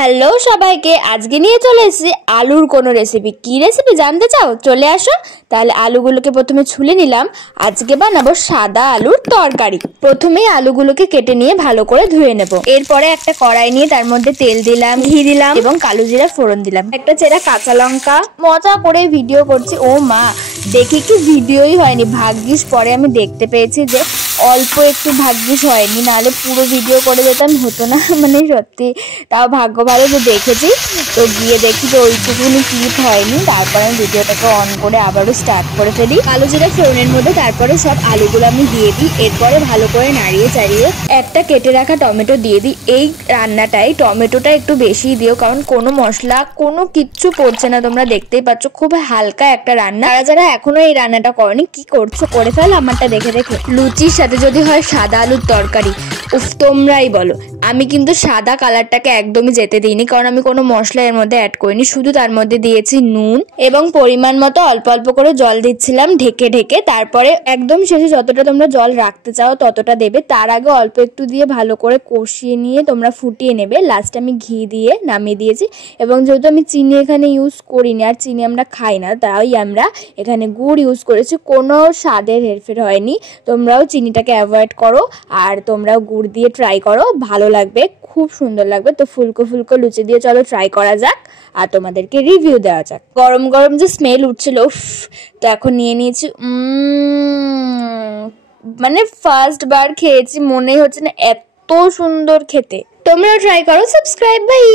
Hello সবাইকে, আজকে নিয়ে চলে এসেছি আলুর কোনো রেসিপি। কি রেসিপি জানতে চাও? চলে আসো। তাহলে আলুগুলোকে প্রথমে ছুলে নিলাম। আজকে বানাবো সাদা আলুর তরকারি। প্রথমেই আলুগুলোকে কেটে নিয়ে ভালো করে ধুয়ে নেব। এরপরে একটা কড়াই নিয়ে তার মধ্যে তেল দিলাম, ঘি দিলাম এবং কালো জিরা ফোড়ন দিলাম, একটা চেরা কাঁচা লঙ্কা। মজা করে ভিডিও করছি, ও মা দেখি কি ভিডিওই হয়নি। ভাগ্যিস পরে আমি দেখতে পেয়েছি যে অল্প একটু ভাগ্যিস হয়নি, নাহলে পুরো ভিডিও করে যেতাম, হতো না। মানে সত্যি তাও ভাগ্য ভালো যে দেখেছি। তো গিয়ে দেখি যে ওইটুকুনি ক্লিপ হয়নি। তারপরে আমি ভিডিওটাকে অন করে আবারও স্টার্ট করে ফেলি। কালো জিরা ফোড়নের মধ্যে তারপরে সব আলুগুলো আমি দিয়ে দিই। এরপরে ভালো করে নাড়িয়ে চাড়িয়ে একটা কেটে রাখা টমেটো দিয়ে দিই। এই রান্নাটায় টমেটোটা একটু বেশি দিও, কারণ কোনো মশলা কোনো কিচ্ছু পড়ছে না, তোমরা দেখতেই পাচ্ছ। খুব হালকা একটা রান্না। যারা যারা এখনো এই রান্নাটা করনি, কি করছো, করে ফেল আমারটা দেখে দেখে। লুচির সাথে যদি হয় সাদা আলুর তরকারি, উফ তোমরাই বলো। আমি কিন্তু সাদা কালারটাকে একদমই যেতে দিইনি, কারণ আমি কোনো মশলা এর মধ্যে অ্যাড করিনি। শুধু তার মধ্যে দিয়েছি নুন এবং পরিমাণ মতো অল্প অল্প করে জল দিচ্ছিলাম ঢেকে ঢেকে। তারপরে একদম শেষে যতটা তোমরা জল রাখতে চাও ততটা দেবে। তার আগে অল্প একটু দিয়ে ভালো করে কষিয়ে নিয়ে তোমরা ফুটিয়ে নেবে। লাস্টে আমি ঘি দিয়ে নামিয়ে দিয়েছি। এবং যেহেতু আমি চিনি এখানে ইউজ করিনি, আর চিনি আমরা খাই না, তাই আমরা এখানে গুড় ইউজ করেছি। কোনো স্বাদের হেরফের হয়নি। তোমরাও চিনিটাকে অ্যাভয়েড করো, আর তোমরাও গুড় দিয়ে ট্রাই করো, ভালো লাগবে, খুব সুন্দর লাগবে। তো ফুলকো ফুলকো লুচি দিয়ে চলো ট্রাই করা যাক আর তোমাদেরকে রিভিউ দেওয়া যাক। গরম গরম যে স্মেল উঠছিল, তো এখন নিয়ে নিয়েছি। মানে ফার্স্ট বার খেয়েছি, মনেই হচ্ছে না এত সুন্দর খেতে। তোমরাও ট্রাই করো। Subscribe bye.